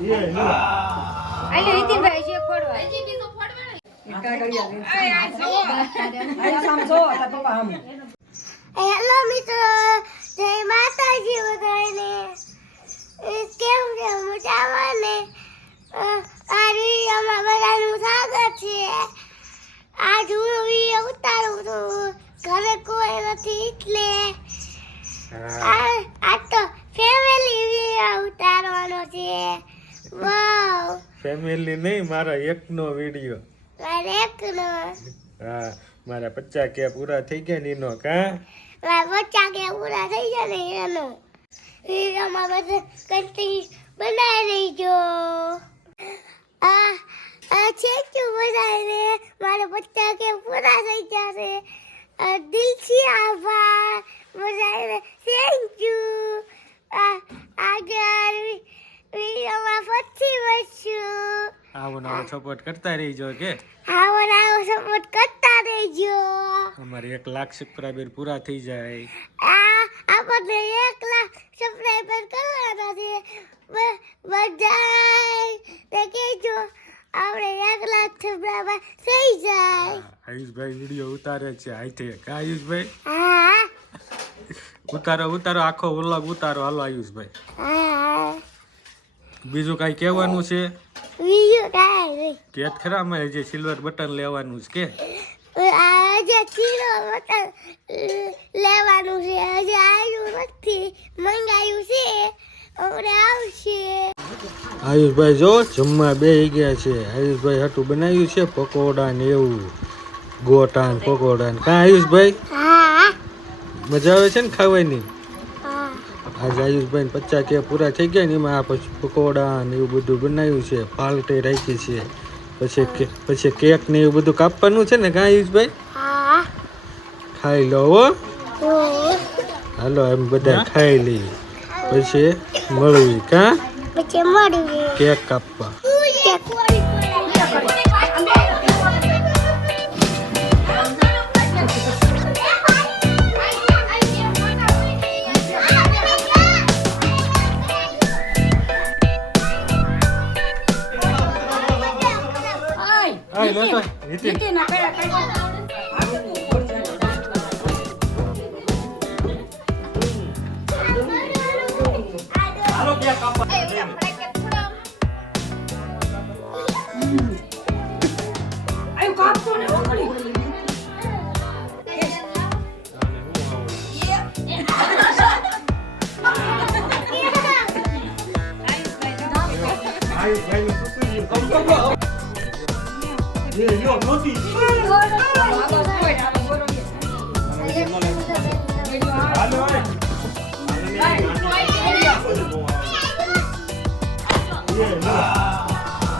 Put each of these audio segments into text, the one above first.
આલે હિતીનભાઈ જે ફોડવા હજી બીજો ફોડવા હેલો મિત્રો, જય માતાજી બધાને. કેમ છે મજામાં ને? આ વિડીયોમાં બધાનું સ્વાગત છે. આજ હું વિડીયો ઉતારું છું, ઘરે કોઈ નથી એટલે આ તો ફેમિલી વિડીયો ઉતારવાનો છે. વાવ, ફેમિલી નહીં, મારા એકનો વિડીયો. મારે એકનો. હા, મારા 50 કે પૂરા થઈ ગયા ને એનો. કા મારા 50 કે પૂરા થઈ ગયા ને એનો વિડીયોમાં બધા કંઈક બનાવી દેજો. આ છે કે બધાને મારા 50 કે પૂરા થઈ ગયા છે. દિલથી આભાર બધાને, થેન્ક યુ. આગળ વિડીયોમાં ફરી મળશું. આવો નવો સપોર્ટ કરતા રહીજો કે આવો નવો સપોર્ટ કરતા રહેજો. અમારે 1 લાખ સબસ્ક્રાઇબર પૂરા થઈ જાય. આપણને 1 લાખ સબસ્ક્રાઇબર કરવાના છે. બધાને કહેજો આપણે 1 લાખ સબસ્ક્રાઇબર થઈ જાય. આયુષભાઈ વિડીયો ઉતારે છે આઈથે. કા આયુષભાઈ? હા ઉતારો આખો વ્લોગ ઉતારો. હાલો આયુષભાઈ, હા. બીજું કઈ કહેવાનું છે? બીજું કાંઈ નહીં. કેત ખરા અમારે જે સિલ્વર બટન લેવાનું છે કે આજે ચીરો બટન લેવાનું છે. હજી આવ્યું નથી, મંગાવ્યું છે, હવે આવશે. આયુષભાઈ જો જમવા બેસી ગયા છે. આયુષભાઈ હાટું બનાવ્યું છે પકોડા ને એવું, ગોટા ને પકોડા ને. કા આયુષભાઈ? હા મજા આવે છે ને ખાવાની? હા. આજે આયુષભાઈ 50 કે પૂરા થઈ ગયા ને એમાં આ પછી પકોડા ને એવું બધું બનાવ્યું છે, પાલટી રાખી છે, પછી કેક ને એવું બધું કાપવાનું છે ને. કા આયુષભાઈ? હા. ખાઈ લો હો. ઓ હાલો એમ બધા ખાઈ લઈએ, પછી મળવી. કા પછી મળીએ કેક કાપવા. હાય લો તો નીતિન. હાલો કેક કાપવા.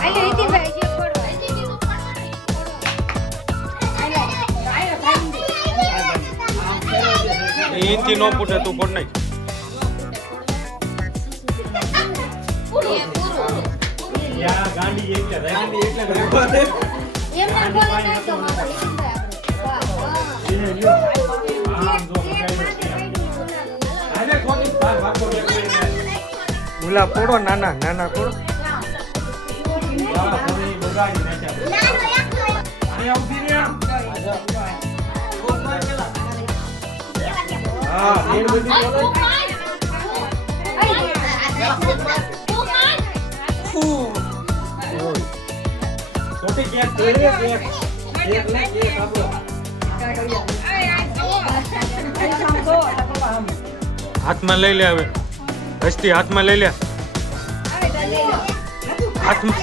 આલે હિતીનભાઈ જે ફોડવા હજી બીજો ફોડવા એથી નો ફૂટે તું ફોડ નાખ. ગાંડી એટલે એમને બોલ નાખો મારો હિતીનભાઈ મુલા ફોડો, નાના ફોડો. હાથમાં લઈ લે હવે. હસ્તી હાથમાં લઈ લે. હાથમાં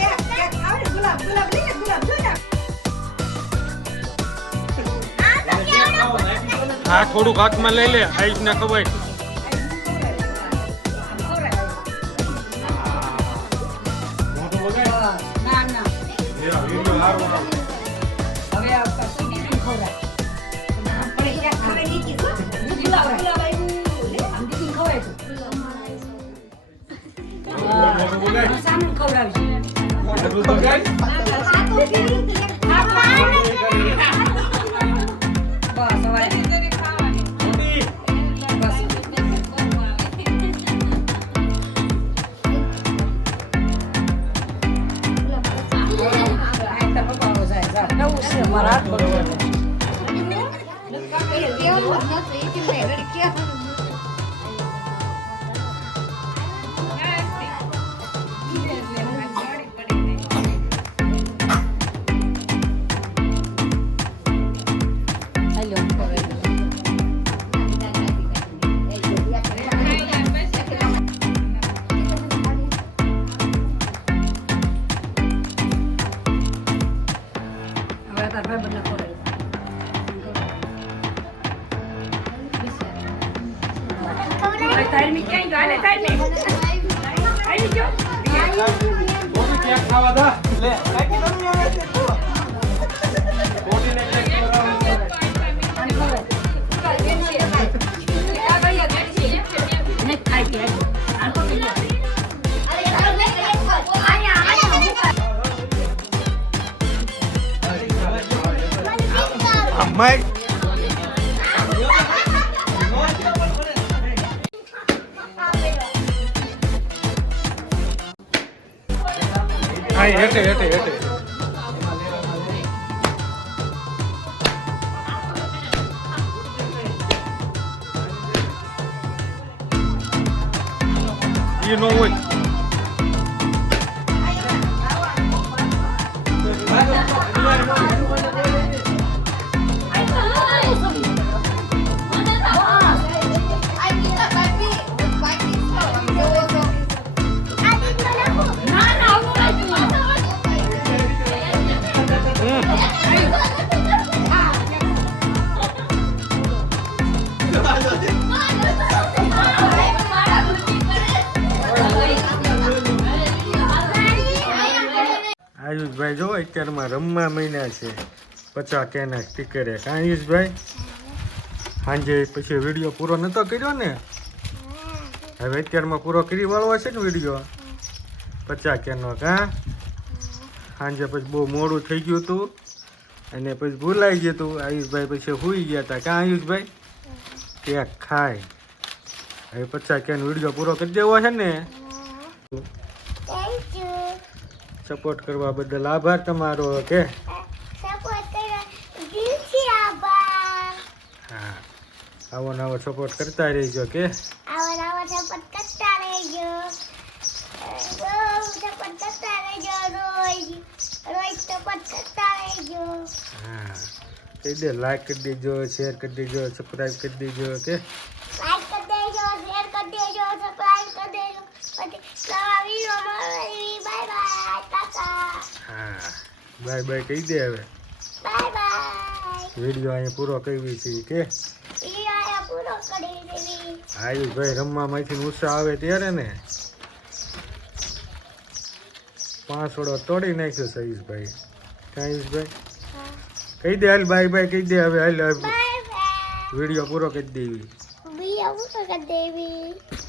હા, થોડુંક હાથમાં લઈ લે. આઈસ ને ખવાય. મારા હાથ બગડે કેવું નથી ઈતિનભાઈ ઘડી કેવું Mike. Hai, hete. You know what? આયુષભાઈ જો અત્યારમાં રમવા મહિના છે 50 કેના સ્ટીકર એક આયુષભાઈ સાંજે પછી વિડીયો પૂરો નતો કર્યો ને હવે અત્યારમાં પૂરો કરી વાળવો છે ને વિડીયો 50 કેનો કા સાંજે પછી બહુ મોડું થઈ ગયું હતું અને પછી ભૂલાઈ ગયું હતું આયુષભાઈ પછી સૂઈ ગયા હતા કા આયુષભાઈ કેક ખાય હવે 50 કેનો વિડીયો પૂરો કરી દેવો છે ને થેન્ક યુ સપોર્ટ કરવા બદલ આભાર તમારો કે સપોર્ટ કરવા દિલથી આભાર હા આવો નવો સપોર્ટ કરતા રહેજો કે આવો સપોર્ટ કરતા રહેજો સપોર્ટ કરતા રહેજો રોજ સપોર્ટ કરતા રહેજો હા કહી દે લાઈક કરી દેજો શેર કરી દેજો સબસ્ક્રાઇબ કરી દેજો કે લાઈક કરી દેજો શેર કરી દેજો સબસ્ક્રાઇબ કરી દેજો પછી નવા વિડિયો મળે બાય બાય ટાટા હા બાય બાય કહી દે હવે બાય બાય વિડીયો અહીંયા પૂરો કરવી છે કે ઈયા પૂરો કરી દેવી આયુષભાઈ રમવામાંથી ઉત્સાહ આવે ત્યારે ને પાંસોડો તોડી નાખ્યો સહીશભાઈ આયુષભાઈ કહી દે હાલ બાય બાય કહી દે હવે હાલ બાય બાય વિડીયો પૂરો કરી દેવી વિડિયો પૂરો કરી દેવી